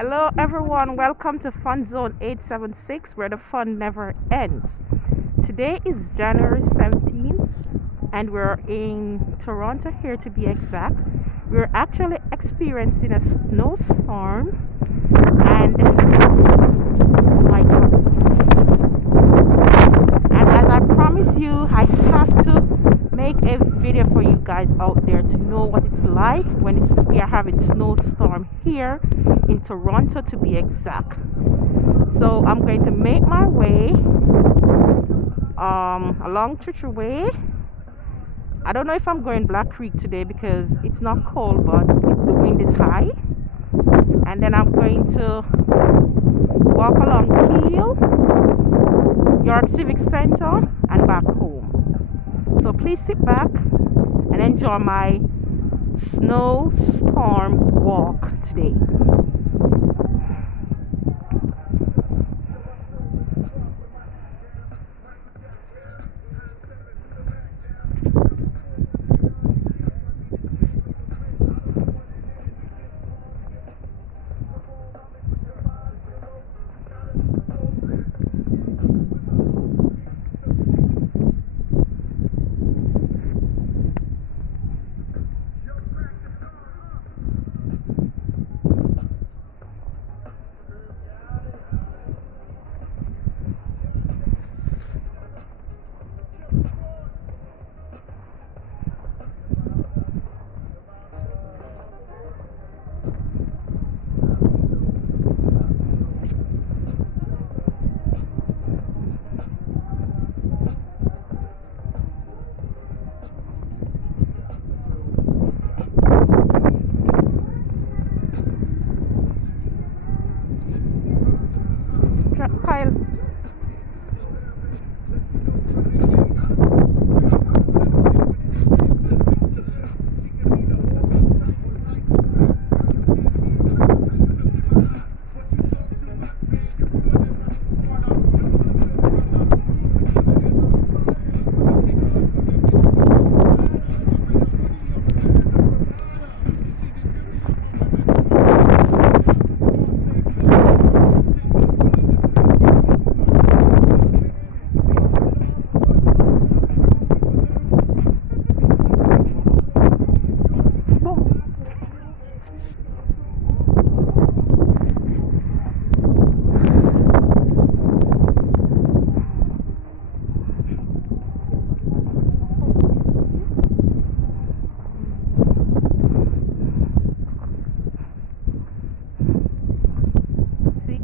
Hello everyone, welcome to Fun Zone 876 where the fun never ends. Today is January 17th and we're in Toronto here to be exact. We're actually experiencing a snowstorm and oh my god. And as I promised you, I have to make a video for you guys out there to know what it's like when we are having snowstorm here in Toronto to be exact. So I'm going to make my way along Churchill Way. I don't know if I'm going Black Creek today because it's not cold but the wind is high, and then I'm going to walk along Peel, York Civic Center and back home. So please sit back and enjoy my snowstorm walk today. Kyle.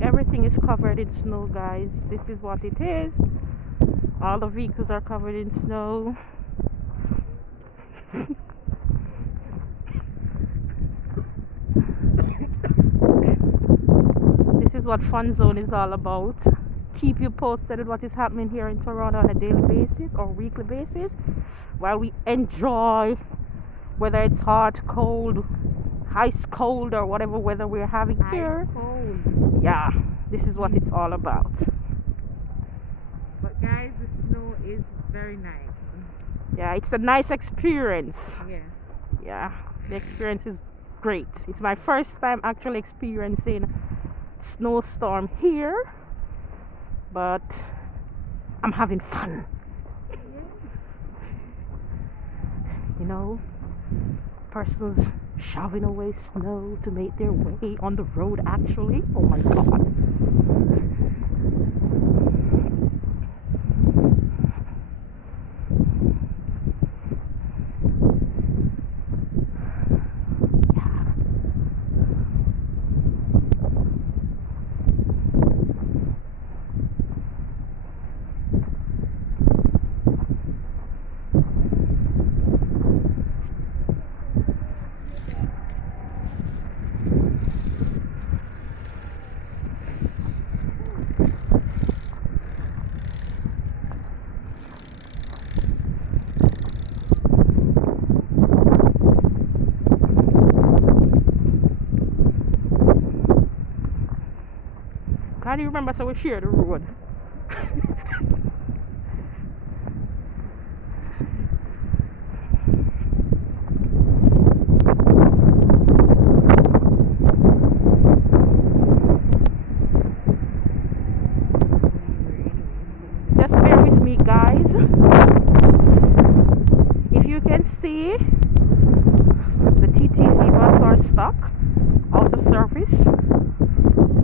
Everything is covered in snow, guys. This is what it is. All the vehicles are covered in snow. This is what Fun Zone is all about. Keep you posted on what is happening here in Toronto on a daily basis or weekly basis while we enjoy, whether it's hot, cold, ice cold or whatever weather we're having here. Cold. Yeah, this is what it's all about. But guys, the snow is very nice. Yeah, it's a nice experience. Yeah. Yeah, the experience is great. It's my first time actually experiencing snowstorm here, but I'm having fun. You know, persons shoving away snow to make their way on the road actually. Oh my god. Can you remember so we share the road? guys. If you can see, the TTC bus are stuck, out of service.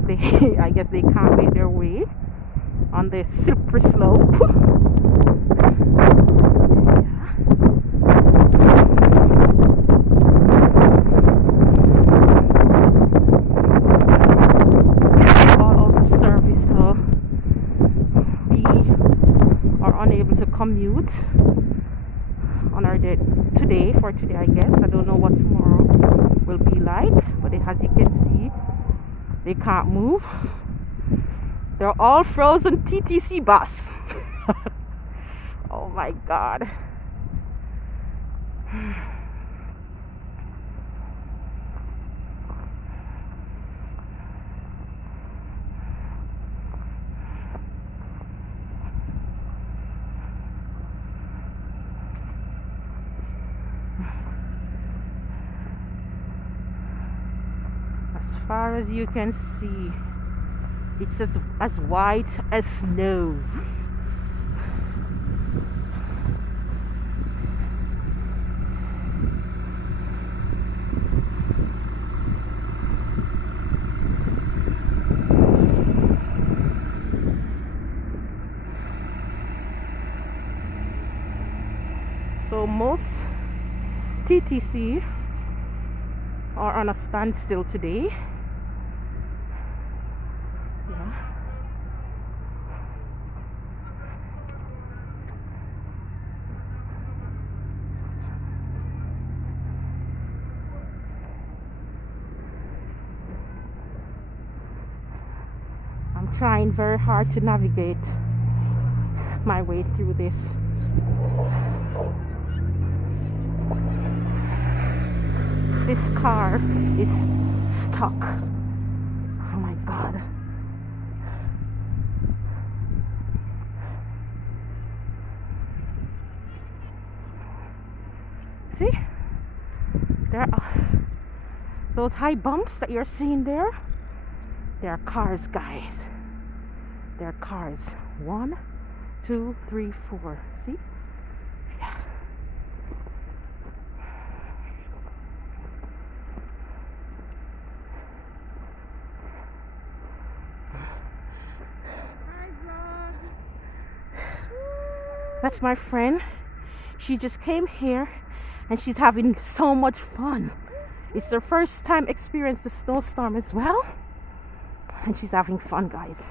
They, I guess they can't make their way on the slippery slope. Commute on our day today, for today I guess. I don't know what tomorrow will be like, but as you can see, they can't move. They're all frozen TTC bus. Oh my god. As far as you can see, it's as white as snow. So most TTC are on a standstill today. Yeah. I'm trying very hard to navigate my way through this. This car is stuck. Oh my god. See? There are those high bumps that you're seeing there. There are cars, guys. There are cars. 1, 2, 3, 4. See? Yeah. That's my friend. She just came here and she's having so much fun. It's her first time experiencing the snowstorm as well. And she's having fun, guys.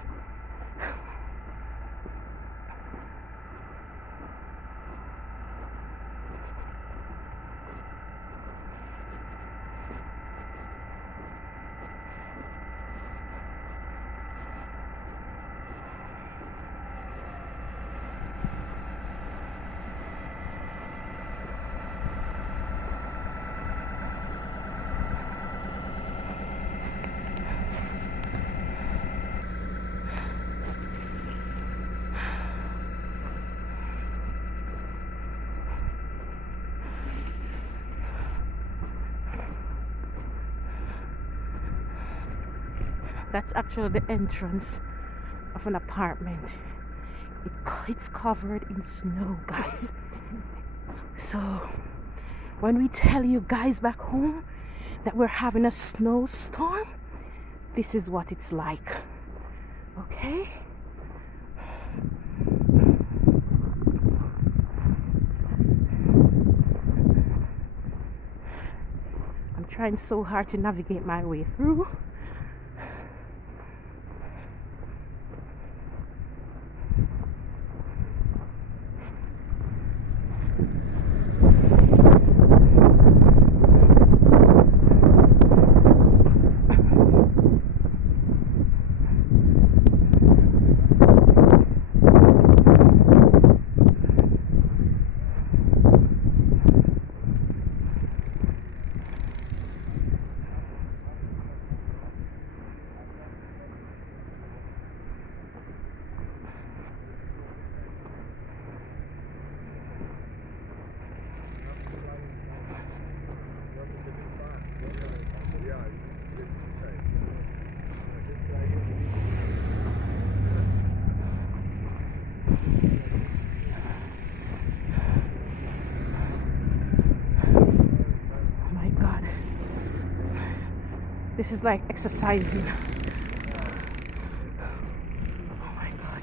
That's actually the entrance of an apartment. It's covered in snow, guys. So when we tell you guys back home that we're having a snowstorm, this is what it's like. Okay? I'm trying so hard to navigate my way through. This is like exercising. Oh my god.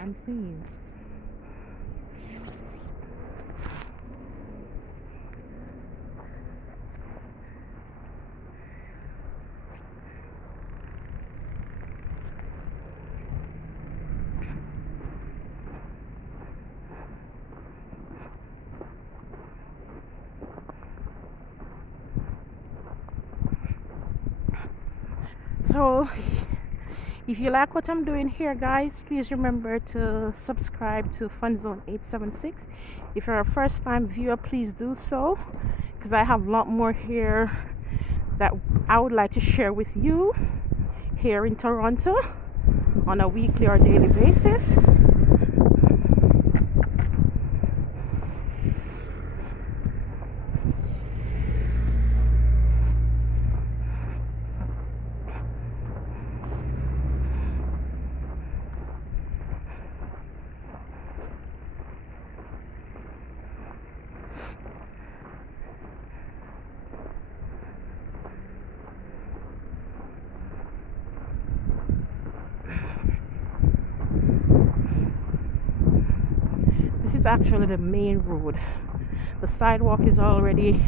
I'm seeing. So if you like what I'm doing here, guys, please remember to subscribe to Fun Zone 876. If you're a first time viewer, please do so, because I have a lot more here that I would like to share with you here in Toronto on a weekly or daily basis. This is actually the main road. The sidewalk is already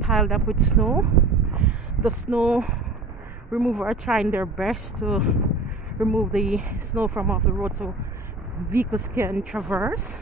piled up with snow. The snow remover are trying their best to remove the snow from off the road so vehicles can traverse.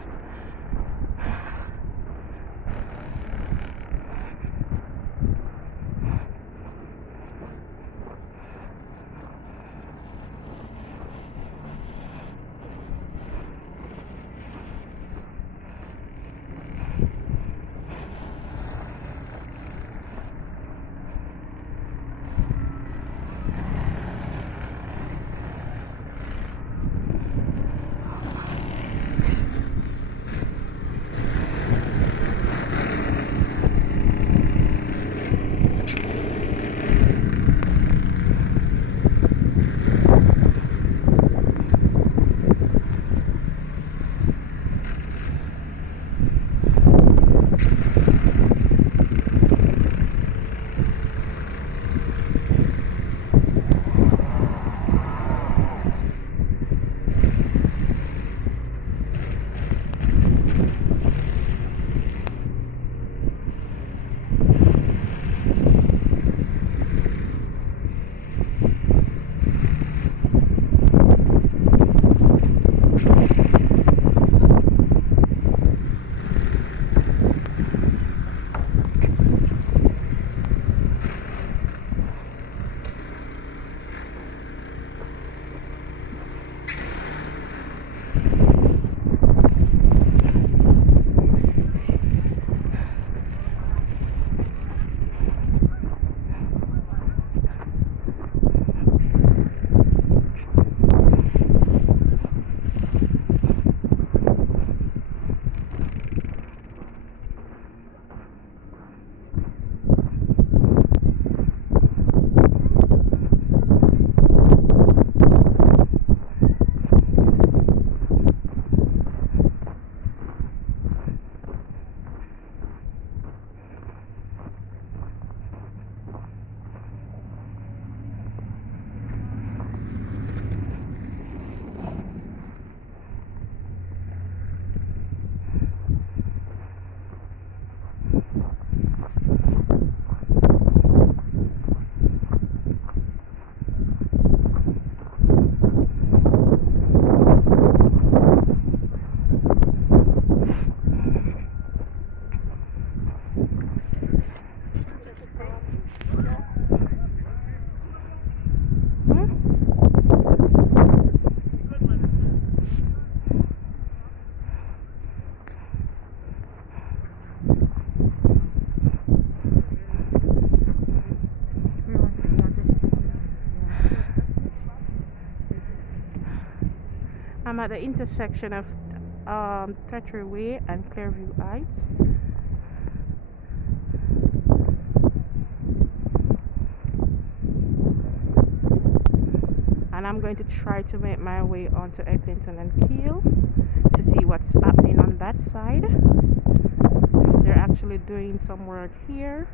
I'm at the intersection of Treachery Way and Clearview Heights. And I'm going to try to make my way onto Eglinton and Kiel to see what's happening on that side. They're actually doing some work here.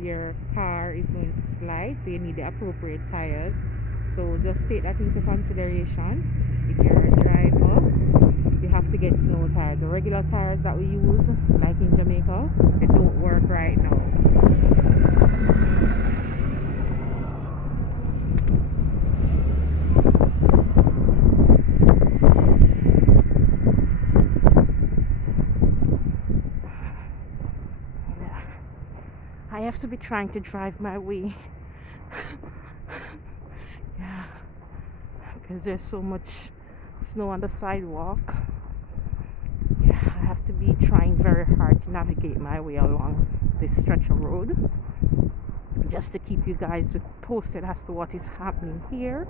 Your car is going to slide, so you need the appropriate tires. So just take that into consideration. If you're a driver, you have to get snow tires. The regular tires that we use, like in Jamaica, they don't work right now. I have to be trying to drive my way. Yeah, because there's so much snow on the sidewalk. Yeah, I have to be trying very hard to navigate my way along this stretch of road, just to keep you guys posted as to what is happening here.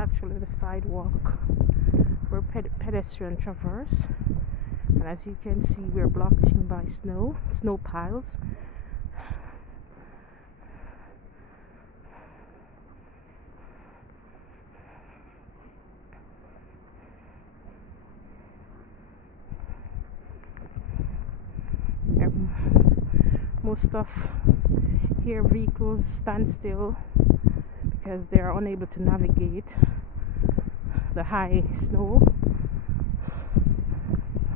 actually the sidewalk where pedestrian traverse, and as you can see, we're blocked in by snow piles. Most of here vehicles stand still because they are unable to navigate the high snow,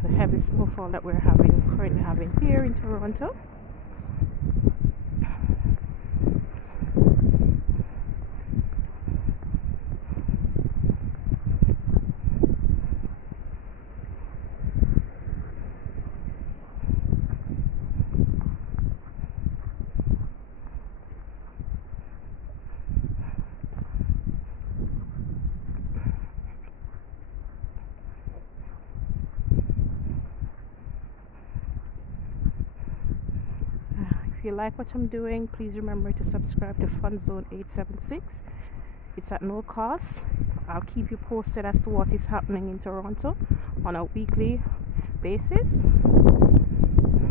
the heavy snowfall that we're currently having here in Toronto. If you like what I'm doing, please remember to subscribe to Fun Zone 876. It's at no cost. I'll keep you posted as to what is happening in Toronto on a weekly basis.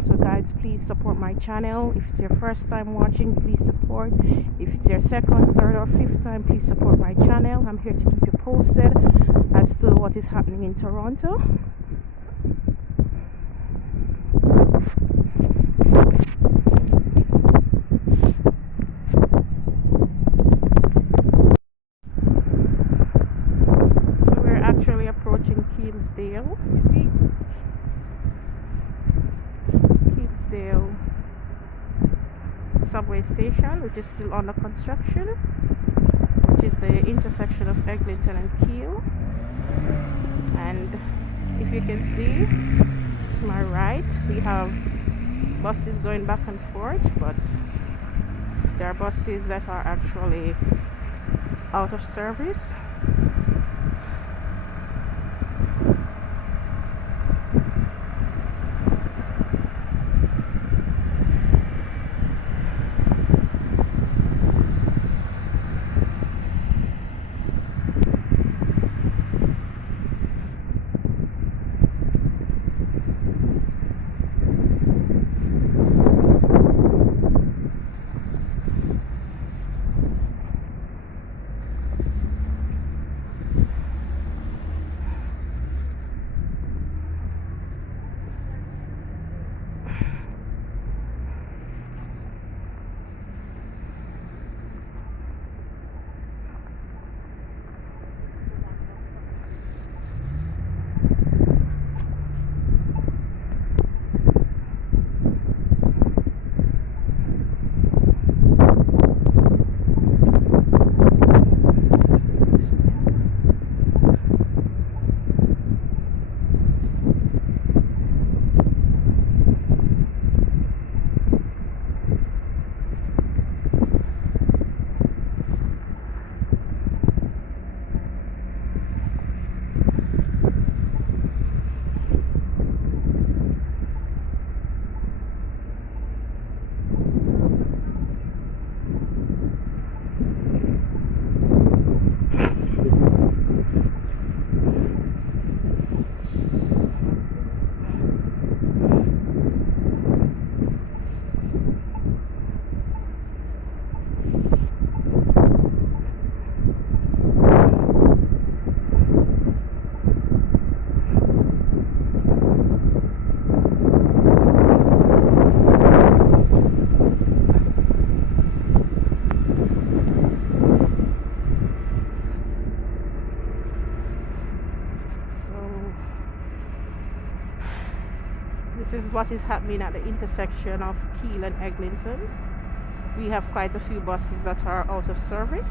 So guys, please support my channel. If it's your first time watching, please support. If it's your second, third or fifth time, please support my channel. I'm here to keep you posted as to what is happening in Toronto. Approaching Keelsdale subway station, which is still under construction, which is the intersection of Eglinton and Keele. And if you can see to my right, we have buses going back and forth, but there are buses that are actually out of service. This is what is happening at the intersection of Keele and Eglinton. We have quite a few buses that are out of service.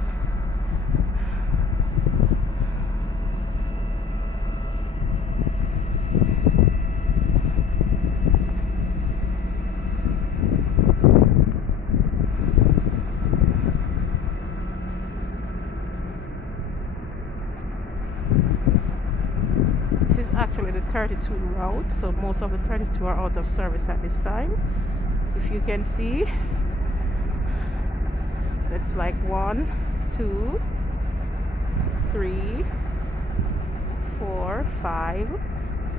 Actually the 32 route, so most of the 32 are out of service at this time. If you can see, that's like 1, 2, 3, 5,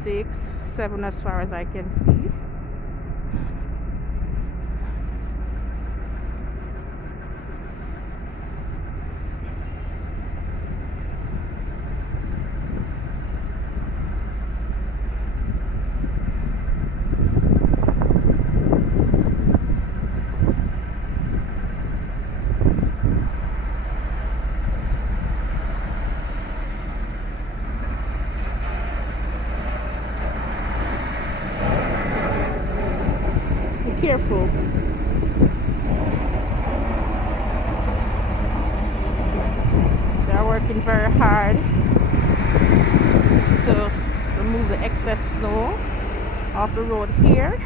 6, 7 as far as I can see. Careful. They're working very hard to remove the excess snow off the road here.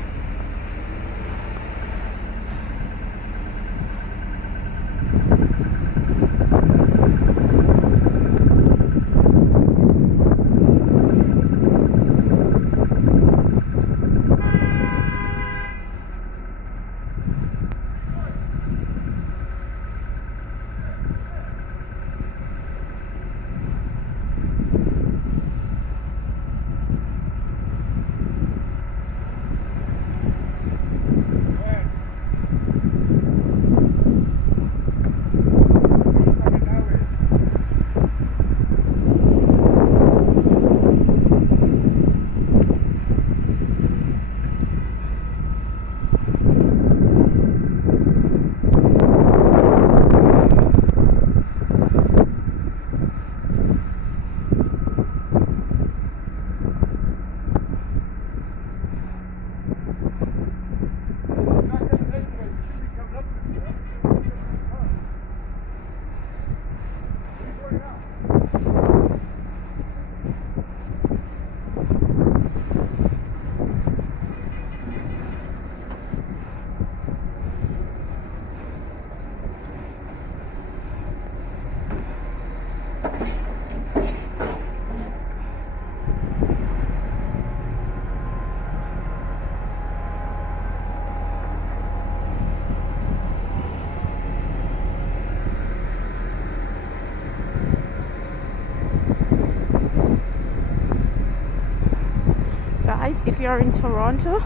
Guys, if you're in Toronto,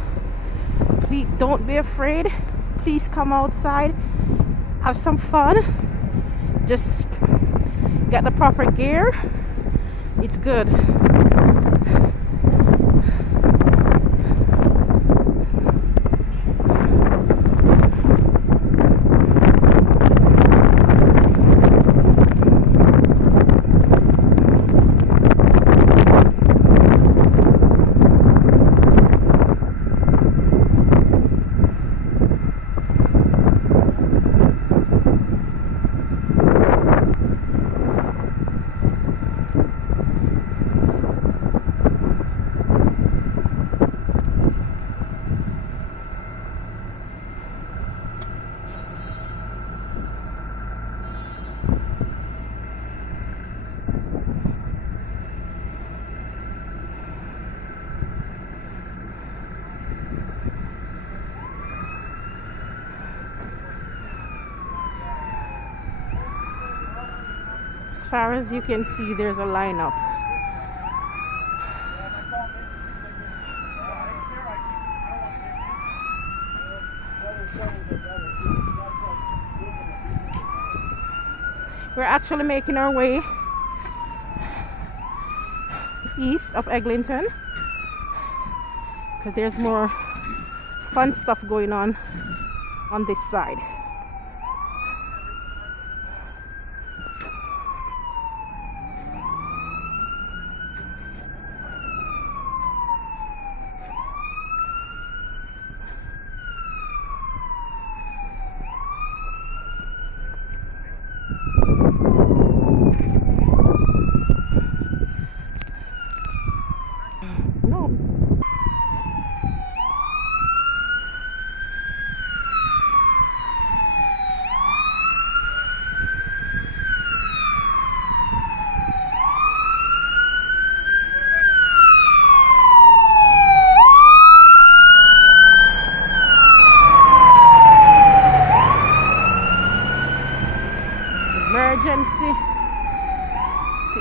please don't be afraid. Please come outside, have some fun, just get the proper gear. It's good. As far as you can see, there's a lineup. We're actually making our way east of Eglinton because there's more fun stuff going on this side.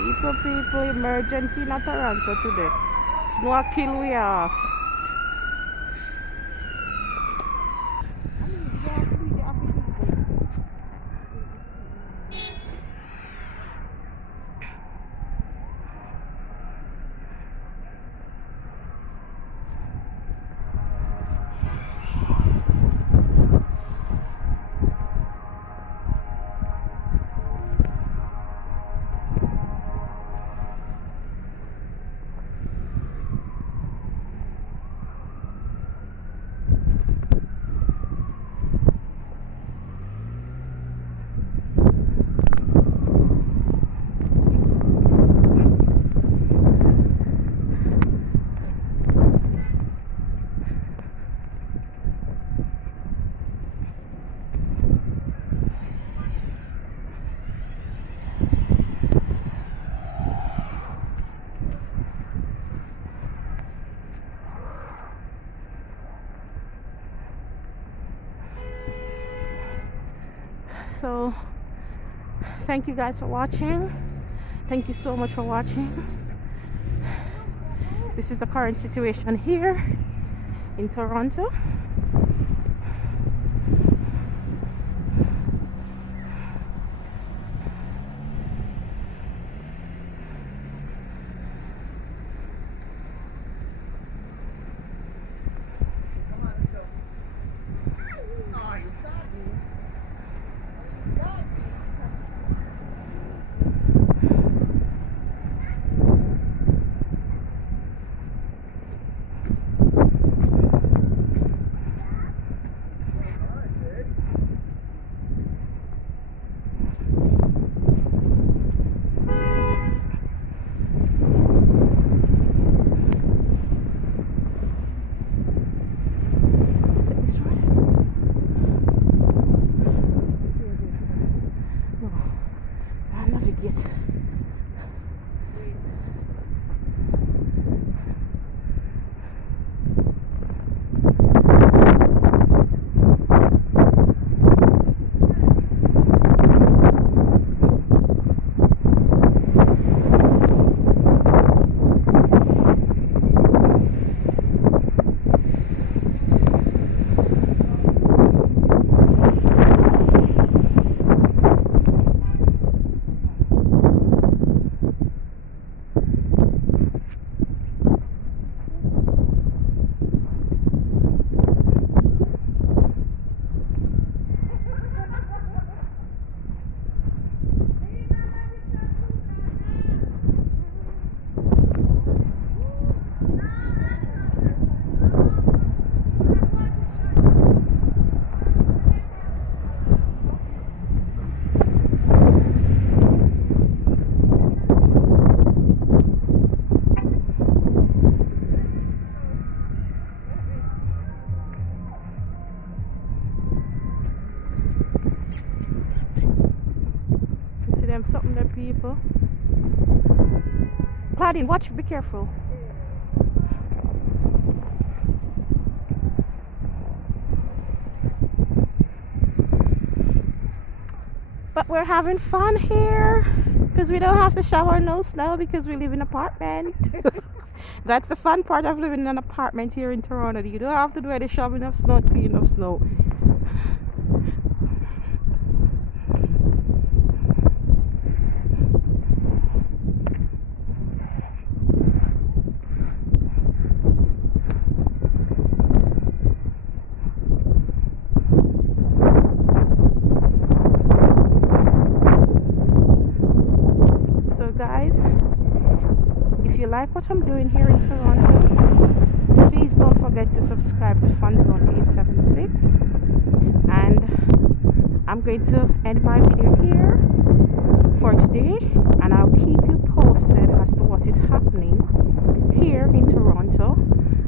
People, emergency in Toronto today. Snow a kill we off. So thank you guys for watching. Thank you so much for watching. This is the current situation here in Toronto. Something there, people. Claudine, watch, be careful. But we're having fun here because we don't have to shower no snow because we live in an apartment. That's the fun part of living in an apartment here in Toronto. You don't have to do any shoveling of snow, cleaning of snow. Guys, if you like what I'm doing here in Toronto, please don't forget to subscribe to Fun Zone 876, and I'm going to end my video here for today, and I'll keep you posted as to what is happening here in Toronto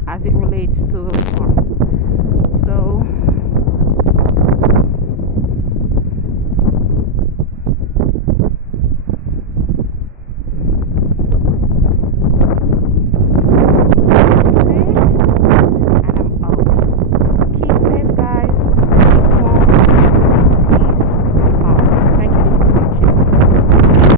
as it relates to the storm. So